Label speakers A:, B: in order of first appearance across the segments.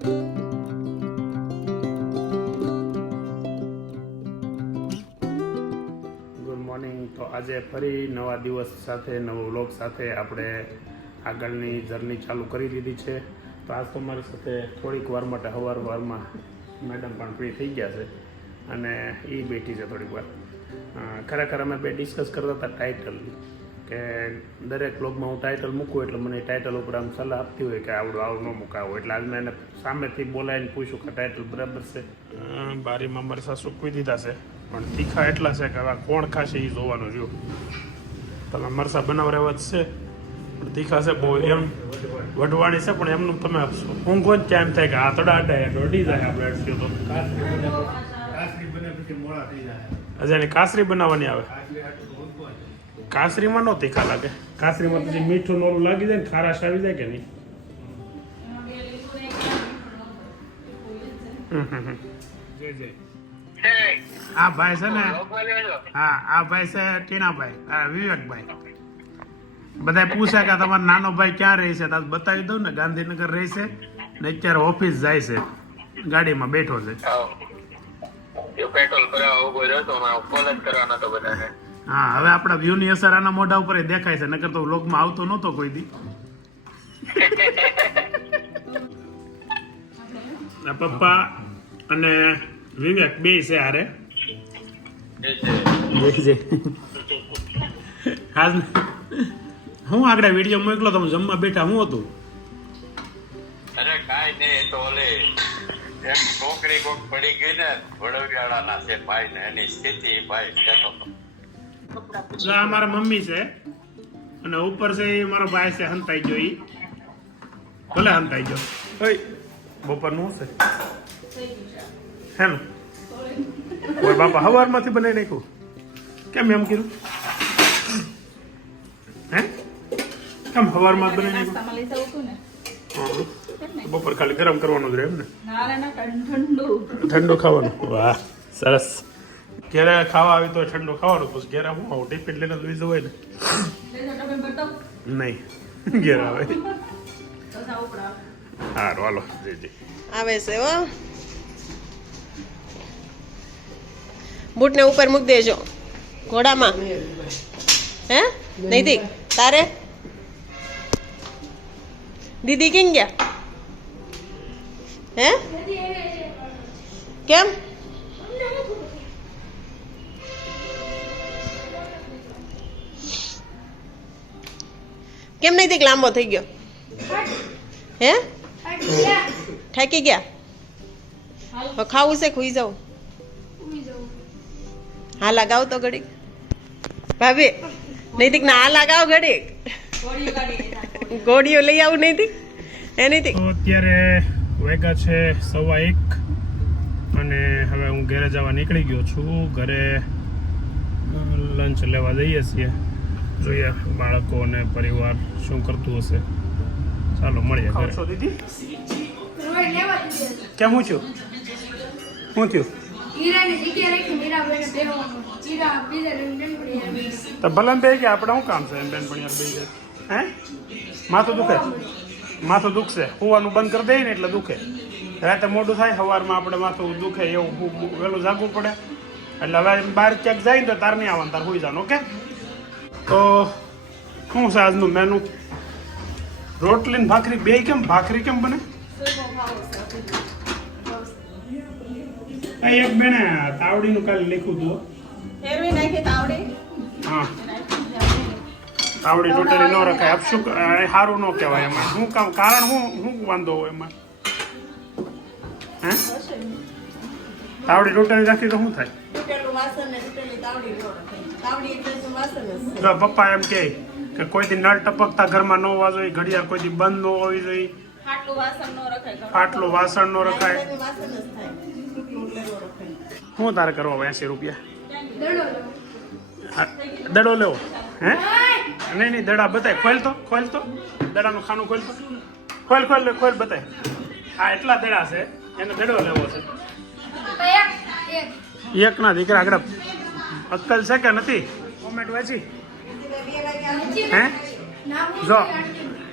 A: Good morning તો આજે ફરી નવા દિવસ સાથે, નવો વ્લોગ સાથે આપણે આગળની જર્ની ચાલુ કરી દીધી છે. તો આજ તો મારી સાથે થોડીક વાર માટે હવાર વારમાં મેડમ પણ ફ્રી થઈ ગયા છે અને એ બેઠી છે થોડીક વાર. ખરેખર અમે બે ડિસ્કસ કરતા હતા ટાઇટલ કે દરેક બ્લોગમાં હું ટાઇટલ મૂકું એટલે મને ટાઇટલ ઉપર આમ સલાહ આપતી હોય કે આવડું આવું ન મુકાવું. એટલે આજ મેં એને સામેથી બોલાવીને પૂછ્યું કે ટાઇટલ બરાબર છે? બારીમાં મારી સાસુ કૂઈ દીધા છે. પણ તીખા એટલા છે કે હવે કોણ ખાશે એ જોવાનું જો તમે મરસા બનાવવા જ છે પણ તીખા છે બહુ એમ. વઢવાણી છે પણ એમનું તમે ઊંઘો જ ત્યાં એમ થાય કે આ તડા અડાય દોડી જાય આપણે અટક્યો તો.
B: કાસરી બને પછી થઈ જાય.
A: હજી કાસરી બનાવવાની આવે
B: કાસરી હાટું તો ઊંઘવા જ.
A: કાસરીમાં નો તીખા લાગે. કાસરીમાં પછી મીઠું નોલું લાગી જાય ને ખારાશ આવી જાય કે નહીં? હમ હમ હમ. જય જય. આ ભાઈ છે ને હા. આ ભાઈ છે ટીનાભાઈ વિવેકભાઈ. બધા પૂછે કે તમારો નાનો ભાઈ ક્યાં રહે છે? તો બતાવી દઉં ને ગાંધીનગર રહે છે ને અત્યારે ઓફિસ જાય છે. ગાડીમાં બેઠો છે.
C: પેટ્રોલ ભરાવા ઊભો રહ્યો તો કોલ જ કરવાનો હતો બધાને.
A: હા હવે આપણા વ્યૂની અસર આના મોઢા ઉપર દેખાય છે નકર તો વ્લોગમાં આવતો નહોતો કોઈ દી. પપ્પા અને વિવેક બે છે હારે. ખાસ હું આગળ વીડિયો મોકલો તમે જમવા બેઠા હું હતું?
C: અરે કાઈ નહીં એ તો ઓલે એક છોકરી કોક પડી ગઈ ને વડોદરાના છે ભાઈ ને એની સ્થિતિ ભાઈ કહેતો હતો.
A: જો આ મારા મમ્મી છે. અને ઉપર છે એ મારો ભાઈ છે હંતાઈ ગયો ઈ. ભલે હંતાઈ ગયો. ઓય બપોરનું છે હે ને ઓય બાપા હવારમાંથી બનાવી નાખ્યું? કેમ એમ કીધું હે? કેમ હવારમાં બનાવી નાખ્યું. બપોર ખાલી ગરમ કરવાનું જ રહે એમ ને?
D: ના ના ના ઠંડુ.
A: ઠંડુ ખાવાનું. વાહ સરસ. ઘેરે ખાવા આવી તો ઠંડુ ખાવાનું પછી ઘેરે હું આવું? ટિફિન લઈને જ બીજું હોય ને?
D: લેજો તમે બતાવો
A: નહીં. ઘેર આવે. હારું હાલો જી જી
E: આવે છે હો. બૂટને ઉપર મૂકી દેજો. ઘોડામાં. હે? નૈતિક તારે? દીદી કેમ ગયા? હે? કેમ? કેમ નૈતિક લાંબો થઈ ગયો? હે? થાકી ગયા? હવે ખાવું છે ખુઈ જાઉં? હા લગાવ તો ઘડીક. ભાભી નૈતિક ના હા લગાવ ઘડીક.
D: ગોળીઓ કાઢી
E: લઈ આવું નૈતિક એ નૈતિક
A: અત્યારે વેગા છે સવા એક અને હવે હું ઘરે જવા નીકળી ગયો છું. ઘરે લંચ લેવા જઈએ છીએ. જોઈએ બાળકો અને પરિવાર શું કરતું હશે. ચાલો મળીએ દીદી? કેમ હું છું? શું થયું? તો ભલે બે ગયા આપણે શું કામ છે એમ બેનપણી યાર બે જાય હે? માથું દુખે? માથું દુખશે? હોવાનું બંધ કરી દઈએ ને એટલે દુખે. રાતે મોડું થાય સવારમાં આપણે માથું દુખે એવું હું- હું વહેલું જાગવું પડે. એટલે હવે બહાર ક્યાંક જાય ને તો તાર નહીં આવવાનું તાર હોઈ જવાનું ઓકે? તો શું છે આજનું મેનુ રોટલી ને ભાખરી બે કેમ? ભાખરી કેમ બને? એક બેને તાવડીનું કાલે લખ્યું હતું.
D: તાવડી.
A: હા. તાવડી ટોટલી ન રખાય. આપશું સારું ન કહેવાય એમાં. શું કામ કારણ શું શું વાંધો હોય એમાં? હે? તાવડી ટોટલી રાખી તો શું થાય?
E: જ
A: પપ્પા એમ કહે કે કોઈથી નળ ટપકતા ઘરમાં ન હોવા જોઈએ ઘડિયાળ કોઈથી બંધ ન હોવી જોઈએ.
D: આટલું વાસણ નો રખાય
A: શું તારે કરવા એસી રૂપિયા?
F: દડો
A: દડો લેવો. હે? નહીં નહીં દડા બતાય. ખોલ તો ખોલ તો. દડાનું ખાનું ખોલ તો. ખોલ ખોલ ખોલ બતાય. આ એટલા દડા છે એને દડો લેવો છે.
F: એક એક.
A: એક ના દીકરા આગળ અક્કલ છે કે નથી? કોમેન્ટ વાંચી. હે? જો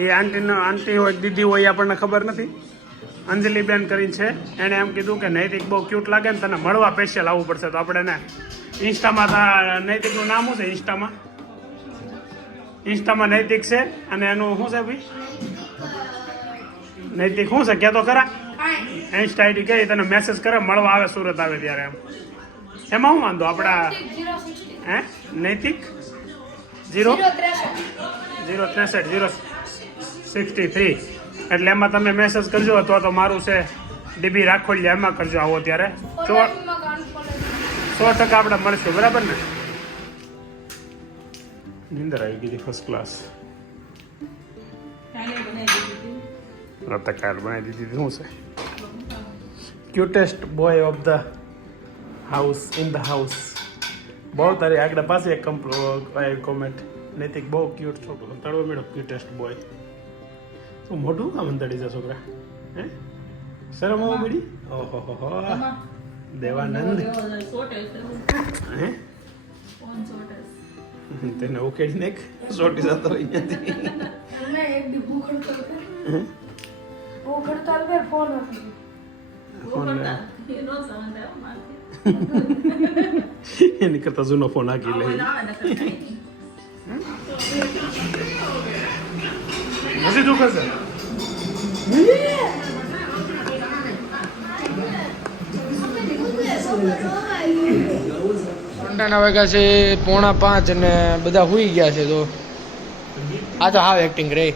A: એ આંટીનો આંટી હોય દીદી હોય આપણને ખબર નથી. અંજલિબેન કરીને છે. એણે એમ કીધું કે નૈતિક બહુ ક્યુટ લાગે ને તને મળવા સ્પેશિયલ આવવું પડશે. તો આપણે એને ઇન્સ્ટામાં તા નૈતિકનું નામ શું છે ઇન્સ્ટામાં? ઇન્સ્ટામાં નૈતિક છે અને એનું શું છે ભાઈ? નૈતિક શું છે? કે તો ખરા. ઇન્સ્ટા આઈડી કહે તને મેસેજ કરે મળવા આવે સુરત આવે ત્યારે એમ. એમાં હું વાંધો? આપણા હે? નૈતિક? જીરો?
F: જીરો ત્રેસઠ.
A: ત્રેસઠ સિક્સટી થ્રી. એટલે એમાં તમે મેસેજ કરજો અથવા તો મારું છે ડીબી રાખોલિયા એમાં કરજો આવો ત્યારે.
F: ફોલો
A: સો ટકા આપણે મળશું બરાબર ને? નિંદર આવી ગઈ ફર્સ્ટ ક્લાસ
D: કાલે બનાવી દીધી
A: રતા કાલ બનાવી દીધી શું છે? Cutest boy of the house in the house બહુ તારી આગળ પાસે એક કોમેન્ટ નૈતિક બહુ ક્યુટ છોકરો. તળવો મેળો ક્યુટેસ્ટ બોય તું મોટું? કામ તળી જા છોકરા. હે? શરમ આવો મળી ઓહો હો હો? દેવાનંદ હે તેને ઉકેડી નાખ સોટી જતો
F: કર ફોન હતો.
A: ફોન એની કરતા જૂનો ફોન હાકી લે. હજી દુખે છે
G: વાગ્યા છે પોણા પાંચ અને બધા હુઈ ગયા છે તો આ તો હાવ એક્ટિંગ રે.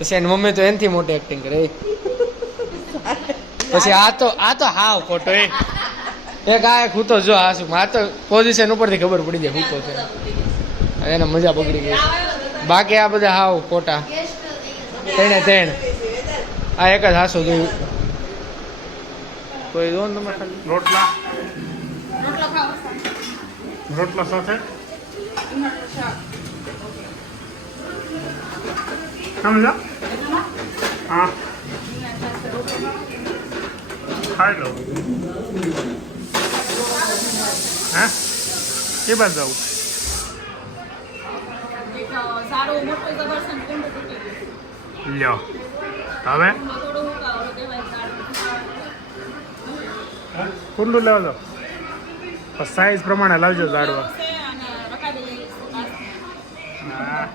G: પછી એની મમ્મી તો એનથી મોટી એક્ટિંગ કરે પછી આ તો આ તો હાવ ખોટો એ. એક આ એક હૂતો તો જો આ શું આ તો પોઝિશન ઉપરથી ખબર પડી જાય હૂતો છે. એને મજા બગડી ગઈ. બાકી આ બધા હાવ ખોટા. તેણે તેણ. આ એક જ હાસો જોયું. કોઈ દો ને તમે ખાલી.
A: રોટલા.
D: રોટલો ખાવો.
A: રોટલા સાથે?
D: શાક.
A: સમજા હા ખાઈ લો હે કે બાદ જાઉં લ્યો હવે કુંડું લેવા દો સાઈઝ પ્રમાણે લાવજો ઝાડવા
D: છે અને રકાબી લઈ પાછો
A: હા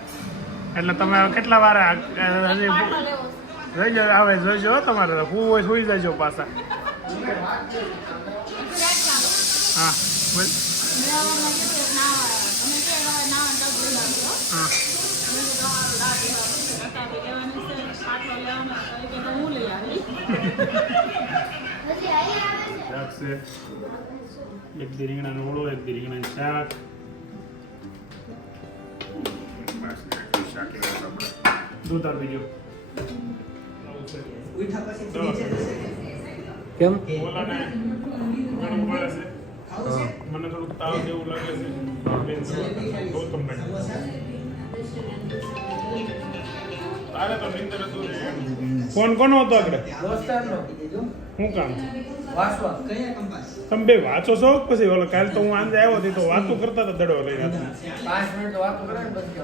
A: એટલે તમે કેટલા વાર હજી
D: લેવો
A: જોઈજો આવે જોઈજો તમારે હું હોય સુઈ જજો પાછા. હા બોલ. એક દી રીંગણાનો ઓળો એક દી રીંગણાનું શાક. બસ, આટલું શાક લેવાનું આપણે. દૂધ આપી દો
G: કેમ
A: ઓલાને ઘણું મળે છે મને થોડુંક તાવ જેવું લાગે છે બેન ગૌતમ બેન તારે તો નિંદર હતું ને. ફોન કોનો હતો આગળ? શું કામ? તમે બે વાંચો છો? પછી ઓલો કાલ તો હું આંજે આવ્યો હતી તો વાતો કરતા હતા દડો લઈને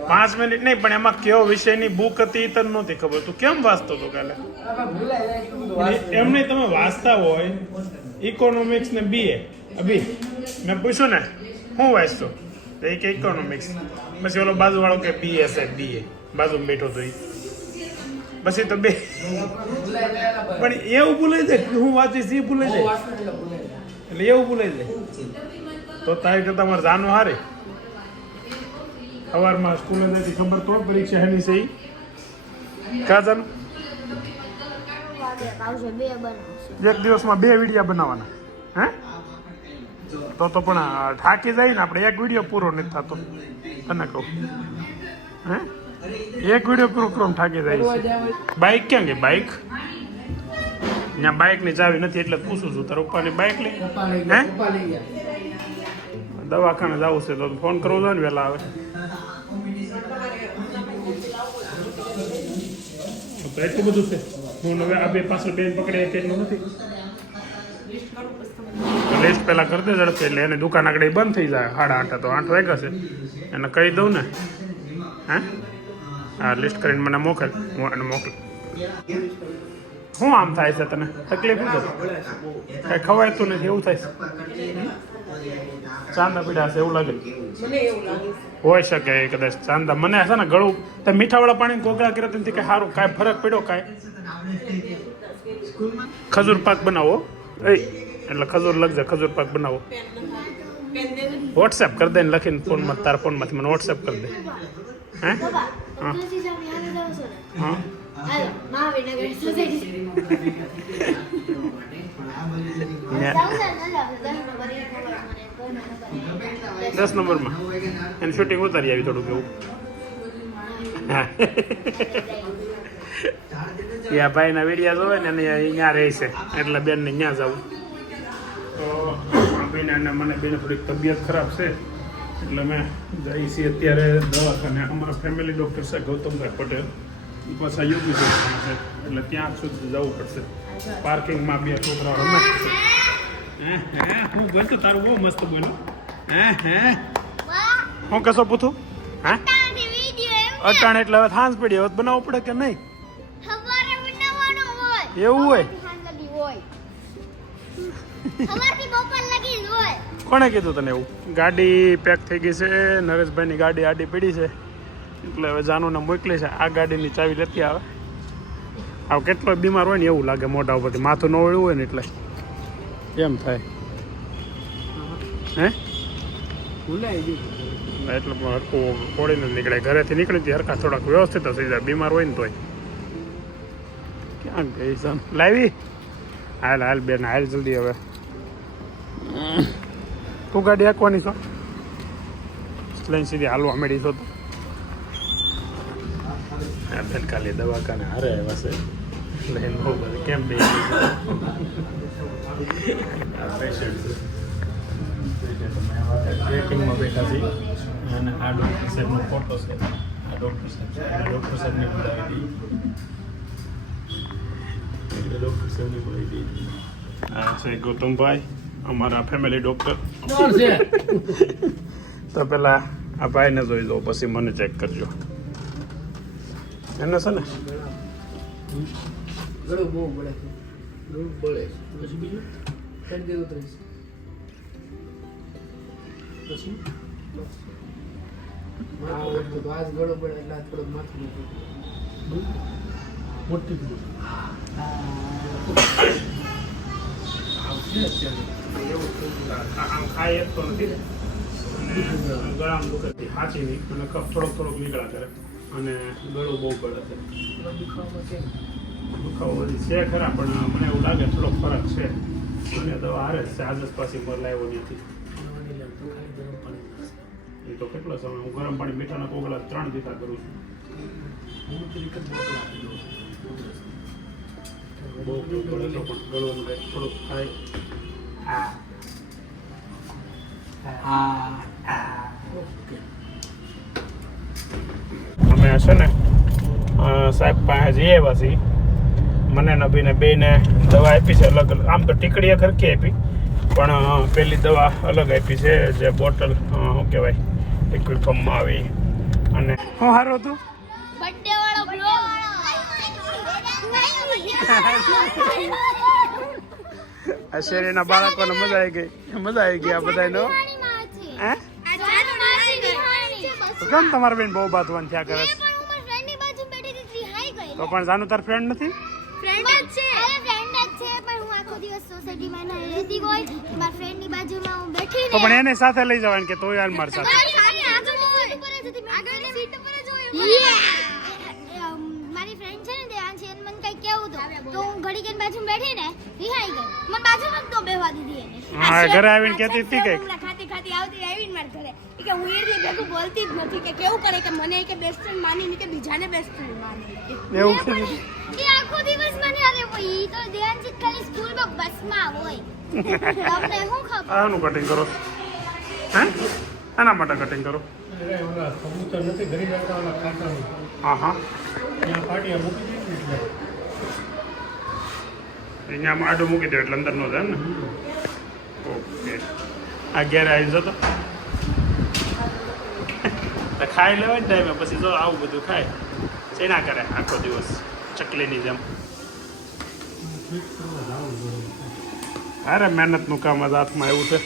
A: પાંચ મિનિટ નહીં પણ એમાં કયો વિષયની બુક હતી એ તને નહોતી ખબર. તું કેમ વાંચતો હતો કાલે? એમ નહીં તમે વાંચતા હોય. ઇકોનોમિક્સ ને બીએ અભી મેં પૂછ્યું ને હું વાંચતો? તો એ કે ઇકોનોમિક્સ પછી ઓલો બાજુવાળો કે બીએ બી બીએ બાજુમાં બેઠો તો એ પછી તો બે. પણ એવું ભૂલાઈ જાય હું વાંચીશ એ ભૂલાઈ જાય. એટલે એવું ભૂલાઈ જાય. તો તારી કરતા તમારે જાનો હારે. સવારમાં સ્કૂલે જતી ખબર તો પરીક્ષા હેની છે કાજન એક દિવસમાં બે વિડીયા બનાવવાના હે? તો તો પણ થાકી જાય ને, આપણે એક વીડિયો પૂરો નથી થતો. તને કહું. હે? એક વીડિયો પૂરો થાકી જાય છે. બાઇક ક્યાં ગઈ બાઇક ત્યાં બાઇકની ચાવી નથી એટલે પૂછું છું તારા પપ્પાની બાઇક લઈ? હે? દવાખાને જવું છે તો ફોન કરવો જોઈએ ને વહેલા આવે. તો એટલું બધું છે. હું હવે આ બે પાછળ બેન પકડે એટલું નથી. લિસ્ટ પહેલાં કરી દે ઝડપથી એટલે એની દુકાન આગળ બંધ થઈ જાય સાડા આઠે તો આઠ વાગ્યા છે. એને કહી દઉં ને. હા? હા લિસ્ટ કરીને મને મોકલ. હું એને મોકલ. શું આમ થાય છે તને? તકલીફ છે કઈ ખવાયતું નથી એવું થાય છે. ચાંદા પીડા છે એવું લાગે. હોય શકે કદાચ ચાંદા. મને છે ને ગળું તમે મીઠાવાળા પાણી ગોગળા કર્યા તેથી કઈ સારું કાંઈ ફરક પડ્યો કાંઈ? ખજૂર પાક બનાવો. એ એટલે ખજૂર લખજે ખજૂર પાક બનાવો. વોટ્સએપ કરી દે ને લખીને ફોનમાં તારા ફોનમાંથી મને વોટ્સએપ કરી દે. હે
F: દસ
A: નંબરમાં એની શૂટિંગ ઉતારી આવી થોડુંક એવું યા એ આ ભાઈના વિડીયા જોવે ને એને અહીંયા રહે છે એટલે બેનને ત્યાં જવું તો બેન બેને અને મને બેન થોડીક તબિયત ખરાબ છે એટલે અમે જઈ છીએ અત્યારે દવાખાને. અમારા ફેમિલી ડૉક્ટર છે ગૌતમભાઈ પટેલ એ પાછા યોગી છે. એટલે ત્યાં સુધી જવું પડશે. પાર્કિંગમાં બે છોકરાઓ રમે હે હે હું બોલતો તારું બહુ મસ્ત બોલો હે હે. હું કશો પૂછું? હા? અટાણ એટલે હવે થાંસ પડી હવે બનાવવું પડે કે નહીં? એવું હોય? કોણે કીધું તને એવું? ગાડી પેક થઈ ગઈ છે. નરેશભાઈની ગાડી આડી પડી છે. એટલે હવે જાનુને મોકલી છે. આ ગાડીની ચાવી લેતી આવે. આવ કેટલો બીમાર હોય ને એવું લાગે મોઢા ઉપરથી. માથું ન વળ્યું હોય ને એટલે. એમ થાય. હે? એટલે પણ હરકું કોળીને નીકળે ઘરેથી નીકળી હતી હરકા થોડાક વ્યવસ્થિત થઈ જાય. બીમાર હોય ને તોય. ક્યાં ગઈ છે લાવી? હાલ હાલ બેન, હાલ જલ્દી હવે. તું ગાડી હાંકવાની છો? લઈને સીધી હાલવા મળી છો તો. ખાલી દવાખાને હારે આવ્યા છે. લઈને બહુ બધી કેમ બે પેશન્ટ ચેકિંગમાં બેઠા છીએ. અને આ ડૉક્ટર સાહેબનો ફોટો છે. આ ડૉક્ટર સાહેબ ડૉક્ટર સાહેબને બોલાવી ગૌતમભાઈ. અમારા ફેમિલી ડૉક્ટર તો પેલા આ ભાઈને જોઈ દો પછી મને ચેક કરજો. એને છે ને?
G: ગળું બહુ બળે છે
A: આમ ખાય એક નથી ગળામાં દુખે સાચી નહીં અને કફ થોડોક થોડોક નીકળ્યા કરે અને ગળું બહુ પડે છે બધી છે ખરા પણ મને એવું લાગે થોડોક ફરક છે અને દવા હારે છે આજ પાછી પર. એ તો કેટલો સમય હું ગરમ પાણી મીઠાના કોગળા ત્રણ દીધા કરું છું પડે તો પણ કંઈક થોડુંક થાય અમે છે ને સાહેબ પાસે જઈએ પછી. મને ને અભિને બેને દવા આપી છે અલગ અલગ. આમ તો ટીકડીએ ખરખી આપી પણ પેલી દવા અલગ આપી છે જે બોટલ શું કહેવાય લિક્વિડ ફોર્મમાં આવી. અને શું સારું હતું?
F: બર્થડે વાળો બ્લો
A: આ શેરીના બાળકોને મજા આવી ગઈ. મજા આવી ગઈ આ બધાનો હે? તો કેમ તમારા બેન બહુ બાતવાન થયા કરે તો પણ જાનું તાર ફ્રેન્ડ નથી?
F: ફ્રેન્ડ છે. ફ્રેન્ડ જ છે પણ હું આખો દિવસ સોસાયટીમાં ના રહેતી હોય મારા ફ્રેન્ડની બાજુમાં હું બેઠી
A: તો પણ એને સાથે લઈ જવાનું કે તોય હાલ મારી સાથે.
F: બાજુમાં તો બેહવા દીધી એને.
A: હા, ઘરે આવીને કહેતી હતી કંઈક.
F: ખાતી ખાતી આવતી આવીને મારા ઘરે. કે હું એ ભેગું બોલતી જ નથી કે કેવું કરે કે મને કે બેસ્ટ ફ્રેન્ડ માની કે બીજાને બેસ્ટ ફ્રેન્ડ માને.
A: એવું કીધું
F: આખો દિવસ મને અરે ઈ તો ધ્યાનથી ખાલી સ્કૂલમાં બસમાં હોય. તમને શું ખબર?
A: આનું કટિંગ કરો. હે? એના માટે કટિંગ કરો.
B: કબૂતર નથી ઘરી બેઠા ઓલા કાંટાનું
A: હા હા
B: ત્યાં પાટિયા મૂકી દીધી એટલે.
A: અહીંયા આડું મૂકી દો એટલે અંદર નો થાય ને? ઓકે. આ ઘેર આવી જતો ખાઈ લેવાય ને ટાઈમે પછી જો આવું બધું ખાય, શેના કરે આખો દિવસ? ચકલીની જેમ. અરે મહેનતનું કામ જ હાથમાં એવું છે.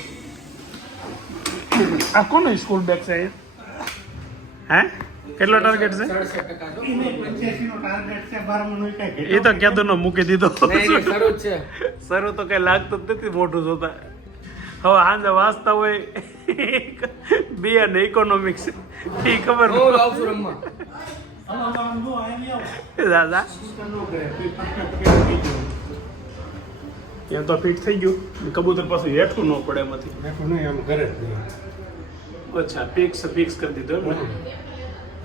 A: આ કોનું સ્કૂલ બેગ છે? હે? કેટલો ટાર્ગેટ છે?
B: એ
A: તો. કેતો કેદોનો મૂકી દીધો.
G: શરૂ
A: સરું તો કઈ લાગતું જ નથી મોટું જોતા. હવે આજે વાંચતા હોય બી અને ઇકોનોમિક્સ એ ખબર ન દાદા?
B: ન.
A: એમ તો ફિટ થઈ ગયું. કબૂતર પાસે હેઠું ન પડે એમાંથી.
B: નાખો નહીં આમ ઘરે
A: અચ્છા ફિક્સ ફિક્સ કરી દીધો એમ ને?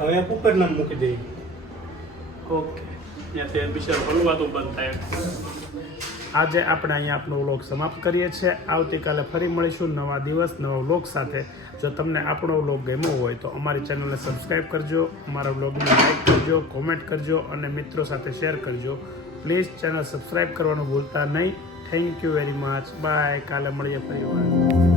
B: હવે ઉપર નામ મૂકી દઈએ.
A: ઓકે. ત્યાંથી બિચારો હલવાતું બંધ થાય. આજે આપણે અહીંયા આપણો વ્લોગ સમાપ્ત કરીએ છીએ. આવતીકાલે ફરી મળીશું નવા દિવસ, નવા વ્લોગ સાથે. જો તમને આપણો વ્લોગ ગમ્યો હોય તો અમારી ચેનલને સબસ્ક્રાઈબ કરજો, અમારા વ્લોગને લાઈક કરજો, કોમેન્ટ કરજો અને મિત્રો સાથે શેર કરજો. પ્લીઝ ચેનલ સબસ્ક્રાઈબ કરવાનું ભૂલતા નહીં. Thank you very much bye કાલે મળીએ ફરી વાર.